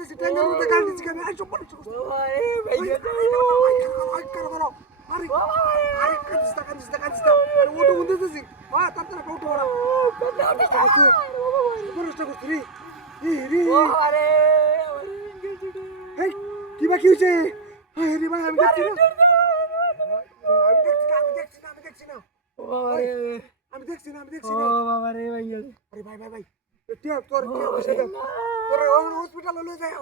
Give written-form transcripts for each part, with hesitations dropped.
দেখতেছি ট্যাঙ্কের মধ্যে গাড়ি দিচ্ছি আমি আই সব বলি আরে আরে কাঁদিস না আরে ওটো মধ্যে দিতেছি হ্যাঁ তাড়াতাড়ি ওটো ওরা পরিষ্কার করছি রে এই কি বাকি হয়েছে রে ভাই আমি দেখছি না আমি দেখছি না আমি দেখছি না আরে ভাই তোর কি অবস্থা তোর হসপিটাল লয়ে যাই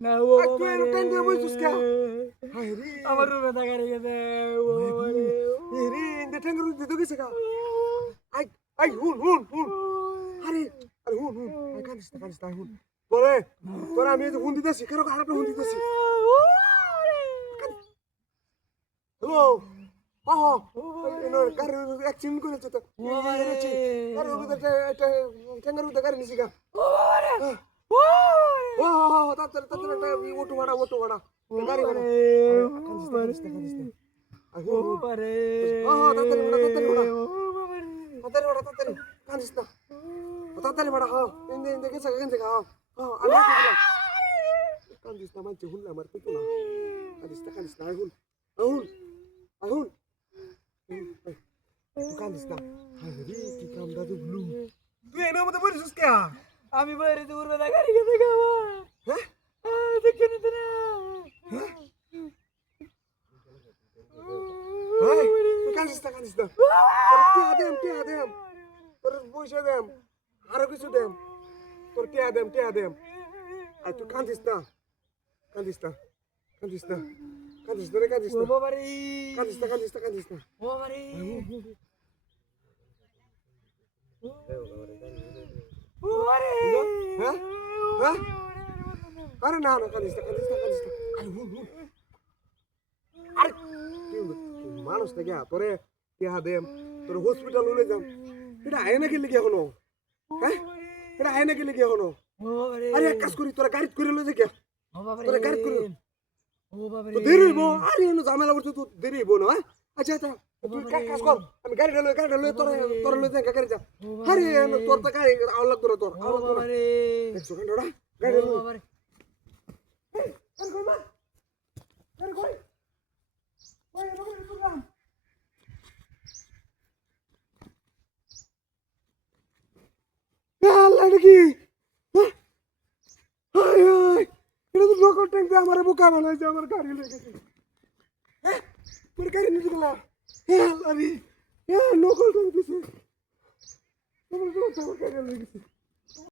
না তুই এর টেন দিয়ে বসছিস কে আমার রুমে থাকা রেখেছে রে ইন্দে টেন রুম দিতে গেছে কা আই হুন আরে হুন আই কানিস না হুন তোরে আমি যে হুন দিতেছি কারো আরেকটা হুন দিতেছি হ্যালো এনার গাড়ি অ্যাক্সিডেন্ট করেছে তো গাড়ি ওদের এটা টেঙ্গার উঠে গাড়ি নিছি গা তাড়াতাড়ি ওটো ভাড়া গাড়ি ভাড়া কানিস না তাড়াতাড়ি ভাড়া হ্যাঁ ইন্দে গেছে হ্যাঁ আমি কান্দিস না মানছে হুন আমার পেতো না কানিস না আহুন তুই কান্দিস না কি কাম দাদু ব্লু তুই এর মধ্যে বলিস কে আমি বাইরে তো উড়বে থাকা রেখেছে হ্যাঁ দেখে নিতে না তুই কান্দিস না টিয়া দেম তোর পয়সা দেম আরো কিছু দেম তোর টিয়া দেম আর তুই কান্দিস না রে কান্দিস না বাবারে কান্দিস না বাবারে হ্যাঁ আরে না কান্দিস না আরে হুন আরে তুই মানুষ না গিয়া তোরে টিয়া দেম তোর হসপিটাল লয়ে যাম এটা আয় না গেলে কি এখনো হ্যাঁ এটা আয় না গেলে কি এখনো আরে এক কাজ করি তোরা গাড়ি করে লয়ে যা তোরা গাড়ি করে তো দেরি হইব আরে এনো ঝামেলা করতে তো দেরি হইব না আচ্ছা তুই কাজ কর আমি গাড়ি লয়ে তোর লয়ে যা গাড়ি যা আরে এনো তোর তো গাড়ি আওলাদ তোর এক সেকেন্ড ওরা গাড়ি লয়ে গাড়ি কই মা গাড়ি কই ওই বাবা তুললাম আল্লাহ নাকি এটা তো নকল ট্যাঙ্ক দিয়ে আমার বোকা বানাইছে আমার গাড়ি লেগেছে হ্যাঁ তোর গাড়ি নিতে গেলাম আল্লাহ রে নকল ট্যাঙ্ক দিছে আমার গাড়ি লেগেছে